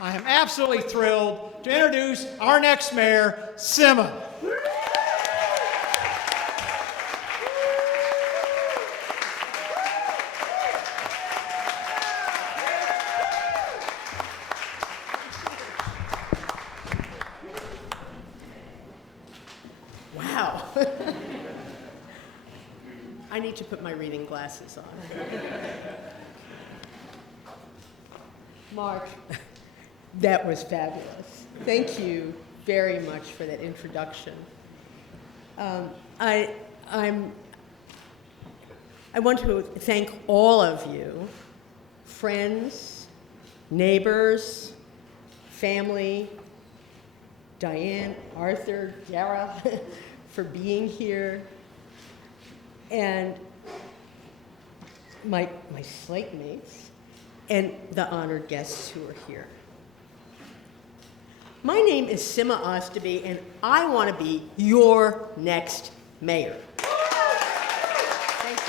I am absolutely thrilled to introduce our next mayor, Sima. Wow. I need to put my reading glasses on. Mark, that was fabulous. Thank you very much for that introduction. I want to thank all of you, friends, neighbors, family, Diane, Arthur, Dara, for being here, and my slate mates, and the honored guests who are here. My name is Sima Osdoby, and I want to be your next mayor. Thank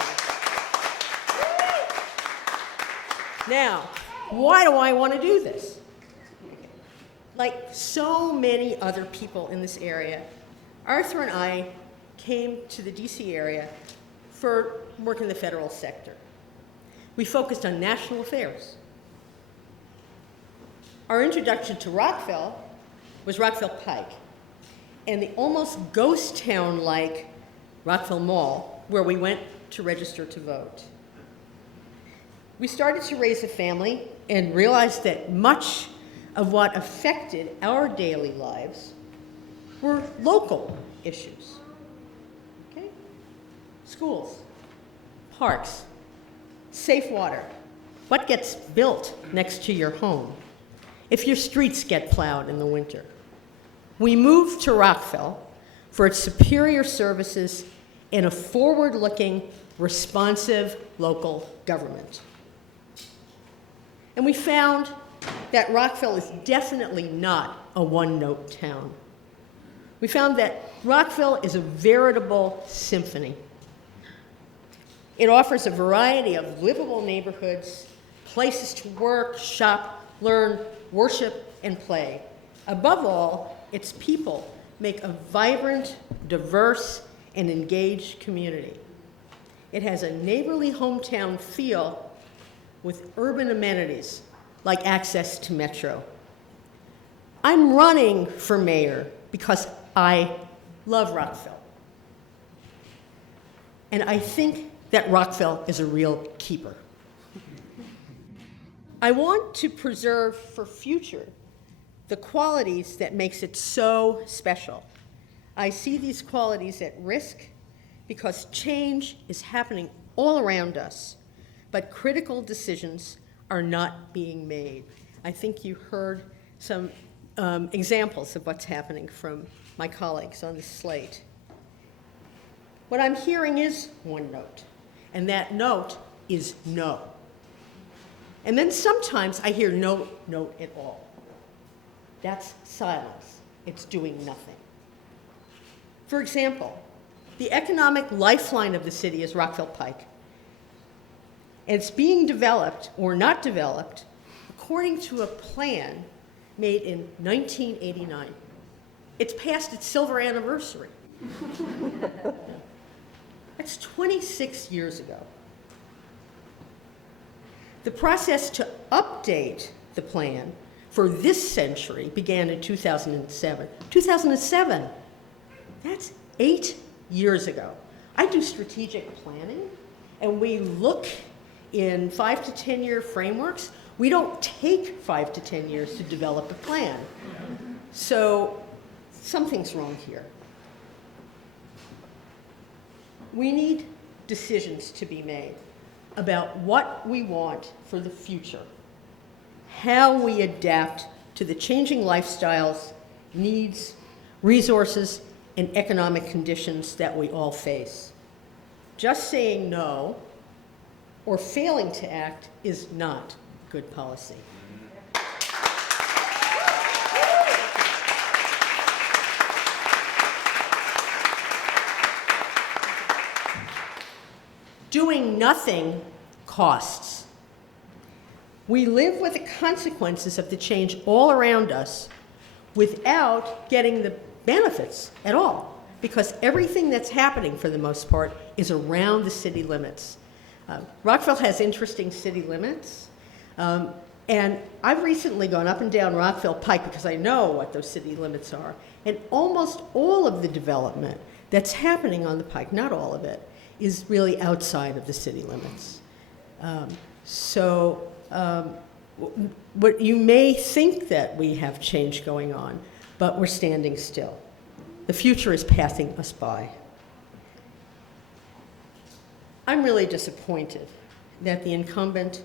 you. Now, why do I want to do this? Like so many other people in this area, Arthur and I came to the DC area for work in the federal sector. We focused on national affairs. Our introduction to Rockville was Rockville Pike and the almost ghost town-like Rockville Mall, where we went to register to vote. We started to raise a family and realized that much of what affected our daily lives were local issues. Okay? Schools, parks, safe water, what gets built next to your home, if your streets get plowed in the winter. We moved to Rockville for its superior services and a forward-looking, responsive local government. And we found that Rockville is definitely not a one-note town. We found that Rockville is a veritable symphony. It offers a variety of livable neighborhoods, places to work, shop, learn, worship, and play. Above all, its people make a vibrant, diverse, and engaged community. It has a neighborly hometown feel with urban amenities like access to Metro. I'm running for mayor because I love Rockville. And I think that Rockville is a real keeper. I want to preserve for future the qualities that makes it so special. I see these qualities at risk because change is happening all around us, but critical decisions are not being made. I think you heard some examples of what's happening from my colleagues on the slate. What I'm hearing is one note, and that note is no. And then sometimes I hear no note at all. That's silence. It's doing nothing. For example, the economic lifeline of the city is Rockville Pike. And it's being developed, or not developed, according to a plan made in 1989. It's past its silver anniversary. That's 26 years ago. The process to update the plan for this century began in 2007. 2007, that's 8 years ago. I do strategic planning, and we look in 5 to 10 year frameworks. We don't take 5 to 10 years to develop a plan. So something's wrong here. We need decisions to be made about what we want for the future, how we adapt to the changing lifestyles, needs, resources, and economic conditions that we all face. Just saying no or failing to act is not good policy. Doing nothing costs. We live with the consequences of the change all around us without getting the benefits at all, because everything that's happening, for the most part, is around the city limits. Rockville has interesting city limits, and I've recently gone up and down Rockville Pike because I know what those city limits are, and almost all of the development that's happening on the Pike, not all of it, is really outside of the city limits. What you may think that we have change going on, but we're standing still. The future is passing us by. I'm really disappointed that the incumbent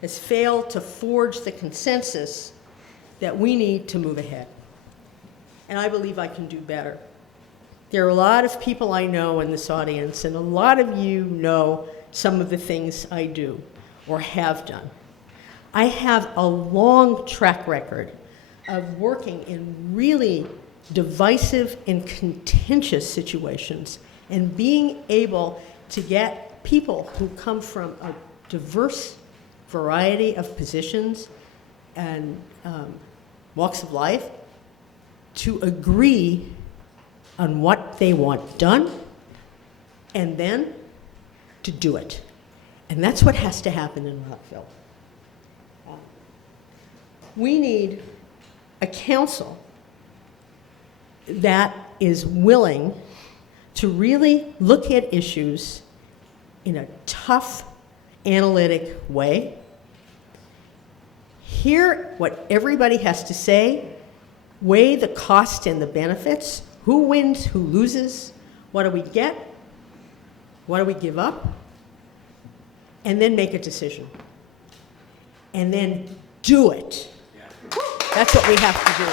has failed to forge the consensus that we need to move ahead. And I believe I can do better. There are a lot of people I know in this audience, and a lot of you know some of the things I do or have done. I have a long track record of working in really divisive and contentious situations and being able to get people who come from a diverse variety of positions and walks of life to agree on what they want done and then to do it. And that's what has to happen in Rockville. We need a council that is willing to really look at issues in a tough, analytic way, hear what everybody has to say, weigh the cost and the benefits, who wins, who loses, what do we get, what do we give up, and then make a decision. And then do it. That's what we have to do.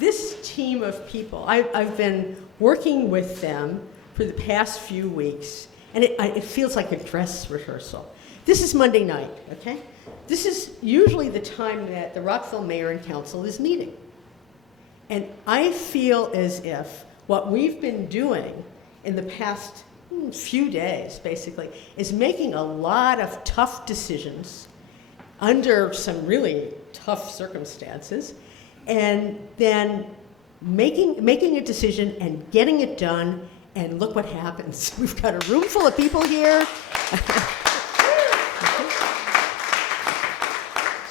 This team of people, I've been working with them for the past few weeks, and it feels like a dress rehearsal. This is Monday night, okay? This is usually the time that the Rockville Mayor and Council is meeting. And I feel as if what we've been doing in the past few days, basically, is making a lot of tough decisions under some really tough circumstances, and then making a decision and getting it done, and look what happens. We've got a room full of people here.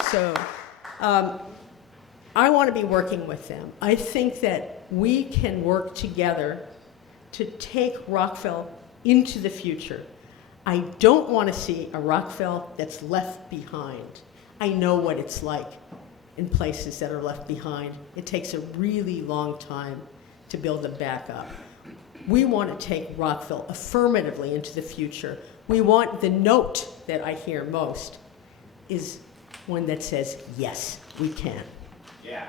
So I want to be working with them. I think that we can work together to take Rockville into the future. I don't want to see a Rockville that's left behind. I know what it's like in places that are left behind. It takes a really long time to build them back up. We want to take Rockville affirmatively into the future. We want the note that I hear most is one that says, yes, we can. Yeah.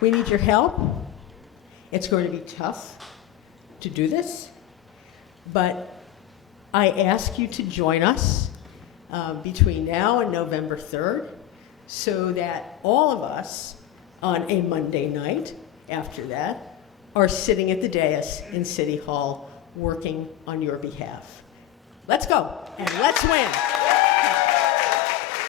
We need your help. It's going to be tough to do this, but I ask you to join us between now and November 3rd so that all of us on a Monday night after that are sitting at the dais in City Hall working on your behalf. Let's go and let's win.